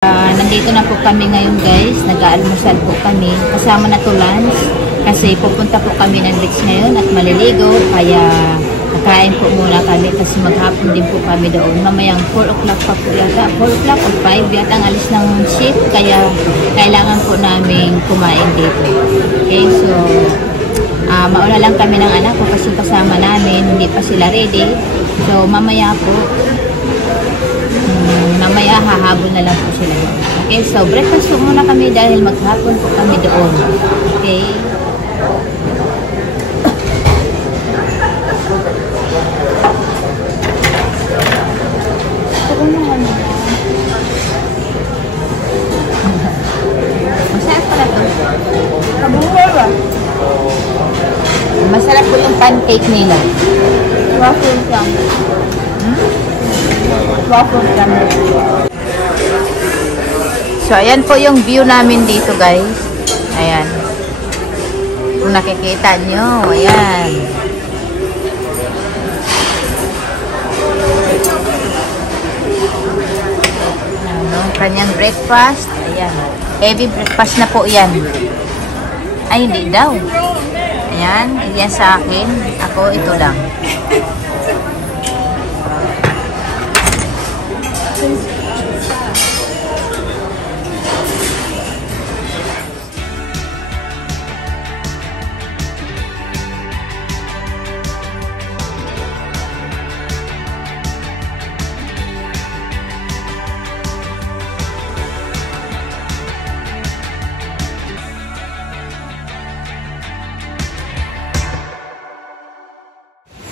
Nandito na po kami ngayon guys, nag-aalmusal po kami, kasama na to lunch, kasi pupunta po kami ng beach ngayon at maliligo, kaya kakain po muna kami kasi maghapon din po kami doon. Mamayang 4 o'clock pa po yata, 4 o'clock o 5 yata ang alis ng shift, kaya kailangan po namin kumain dito. Okay, so mauna lang kami ng anak ko kasi kasama namin, hindi pa sila ready. So mamaya po, mamaya hahabol na lang po sila. Okay, so breakfast po muna kami dahil maghapon po kami doon. Okay. Masarap pala to. Masarap po yung pancake nila. Waffle jam. Waffle jam. So, ayan po yung view namin dito, guys. Ayan. Kung nakikita nyo, ayan. Ano, kanyang breakfast. Ayan. Heavy breakfast na po yan. Ay, hindi daw. Ayan. Ayan sa akin. Ako, ito lang.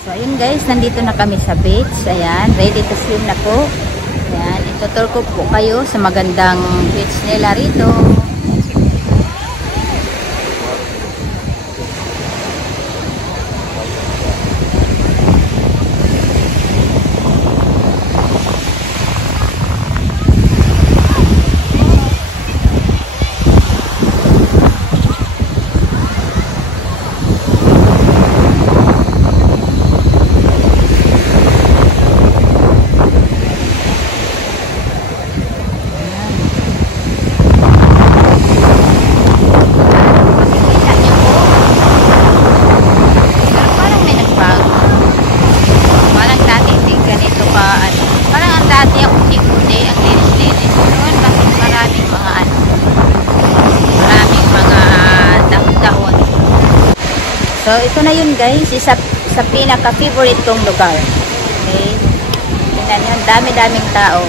So, ayun guys, nandito na kami sa beach. Ayan, ready to swim na po. Ayan, itutur ko po kayo sa magandang beach nila rito. So, ito na yun guys, isa sa pinaka-favorite kong lugar. Okay? Tingnan yun, dami-daming tao.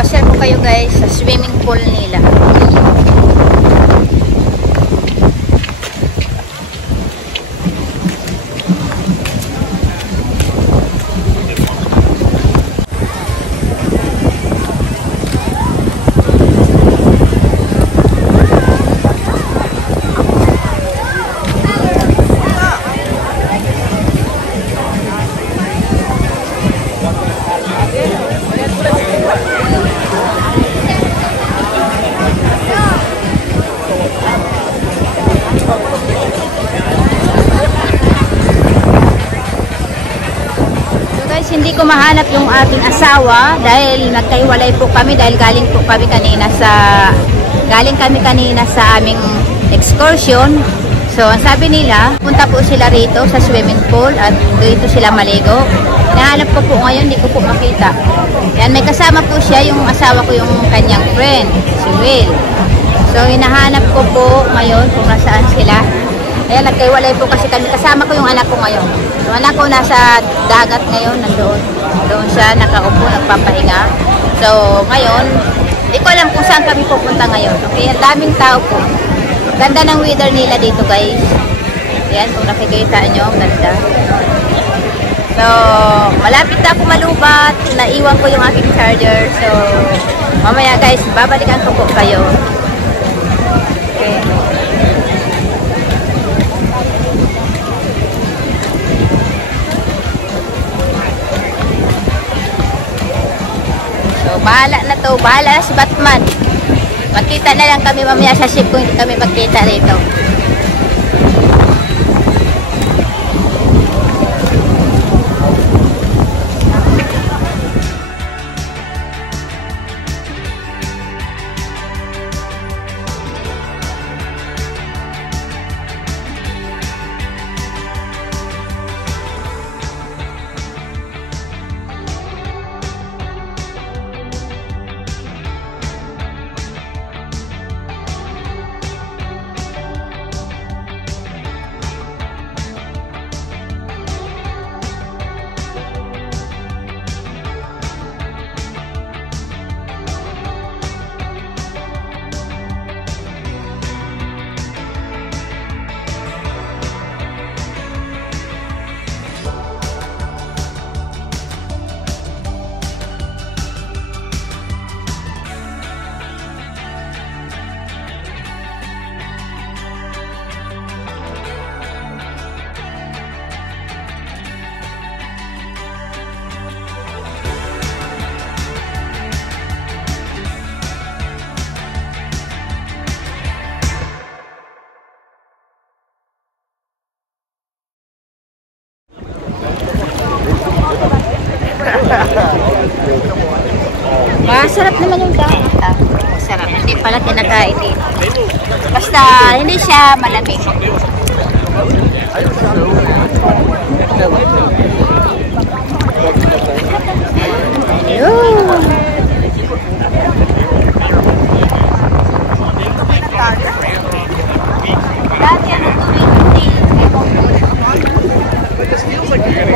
Pasyal ko kayo guys sa swimming pool nila. mahanap yung aking asawa dahil nagkahiwalay po kami dahil galing kami kanina sa aming excursion. So, ang sabi nila, punta po sila rito sa swimming pool at dito sila maligo. Nahanap ko po ngayon, hindi ko po makita. Yan, may kasama po siya, yung asawa ko, yung kanyang friend, si Will. So, hinahanap ko po ngayon kung nasaan sila. Ayan, nagkaiwalay po kasi kami. Kasama ko yung anak ko ngayon. Yung anak ko nasa dagat ngayon, nandoon. Doon siya, nakaupo, nagpapahinga. So, ngayon, hindi ko alam kung saan kami pupunta ngayon. Okay, ang daming tao po. Ganda ng weather nila dito, guys. Ayan, kung nakikita nyo, ganda. So, malapit na ako malubat. Naiwan ko yung aking charger. So, mamaya guys, babalikan ko po kayo. Okay. So, bahala na to. Bahala na si Batman. Magkita na lang kami mamaya sa ship kung hindi kami magkita rito. Masarap naman yung dagat. Masarap. Hindi pala kinakain dito. Basta hindi siya malamig.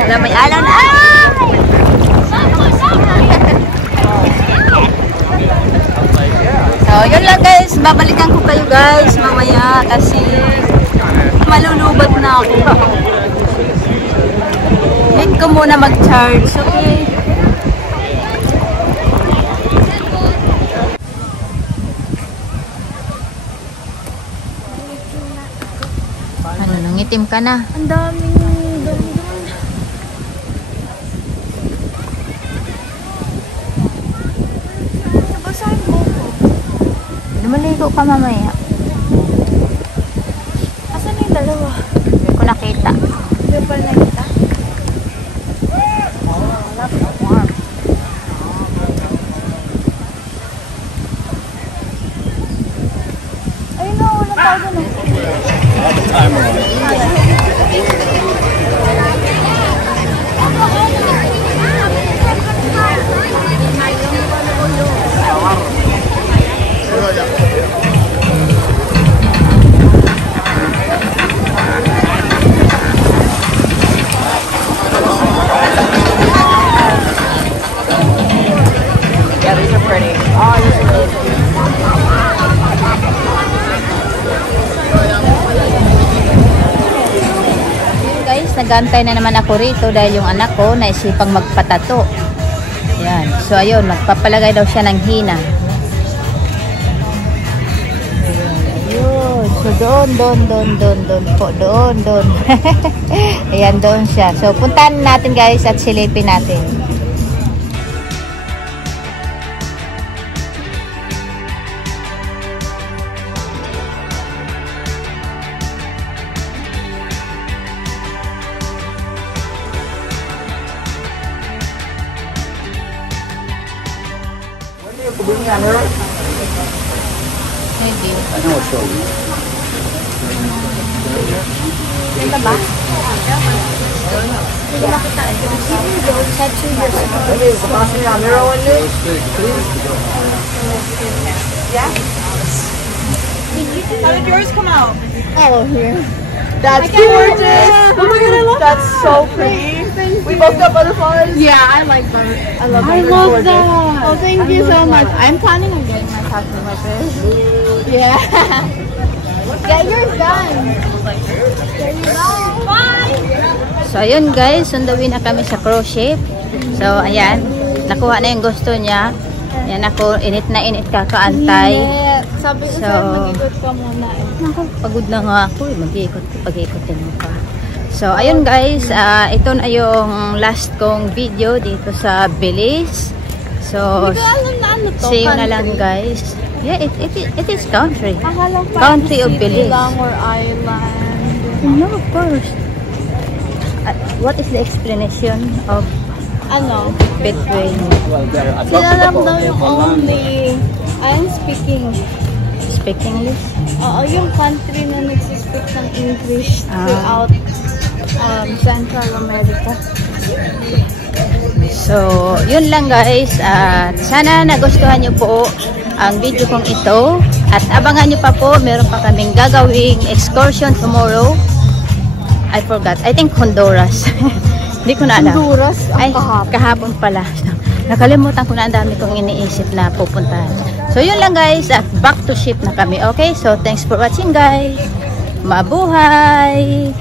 Wala may alaw na. So, yun lang guys. Babalikan ko kayo guys mamaya kasi malulubat na ako. Need ko muna mag-charge. Okay. Ano, nangitim ka na? Ang daming dumi. Basahin mo ko. Lumaligo ka mamaya. Asan yung dalawa? Hindi ko nakita. Hindi pa nakita? Ayun na, walang tao doon. Yeah, these are pretty. Oh, these are really pretty. Guys, nag-aantay na naman ako rito dahil yung anak ko naisipang magpatato. Yan. So, ayun, magpapalagay daw siya ng hina. Ayun. So, doon po. Doon. Ayan, doon siya. So, puntahan natin guys at silipin natin. Maybe. I know it's so weird. Ganda ba? Hindi makita. Tattoo yourself. How did yours come out? Oh, here. That's gorgeous. Oh my god, I love that. That's so pretty. We both got butterflies. Yeah, I like that. I love that. I love that. Oh, thank you so much. I'm planning on getting my tattoo like this. Yeah. Get yours done. There you go. Bye. So, ayun guys, sundawin na kami sa cruise ship. So, ayan, nakuha na yung gusto niya. Yan ako, init na init kakaantay. Sabi ko So, sa'yo, mag-ikot ka muna eh. Naku, pagod na nga ako. Mag-iikot ko, pag-iikotin mo pa. So, ayun guys, ito na yung last kong video dito sa Belize. So, Hindi ko alam na ano to. see you na lang country. guys. Yeah, it is country. Akalang Country of city Belize. lang or island. No, of course. What is the explanation of Ano? between Sila lang daw yung only I'm speaking. speak English? Oo, yung country na nagsispeak ng English Ah. throughout Central America. So, yun lang guys. Sana nagustuhan nyo po ang video kong ito. At abangan nyo pa po, meron pa kaming gagawing excursion tomorrow. I forgot. I think Honduras. Hindi ko na alam. Honduras Ay, ang kahapon. kahapon pala. Nakalimutan ko na, ang dami kong iniisip na pupuntahan. So, yun lang guys. At back to ship na kami. Okay? So, thanks for watching guys. Mabuhay!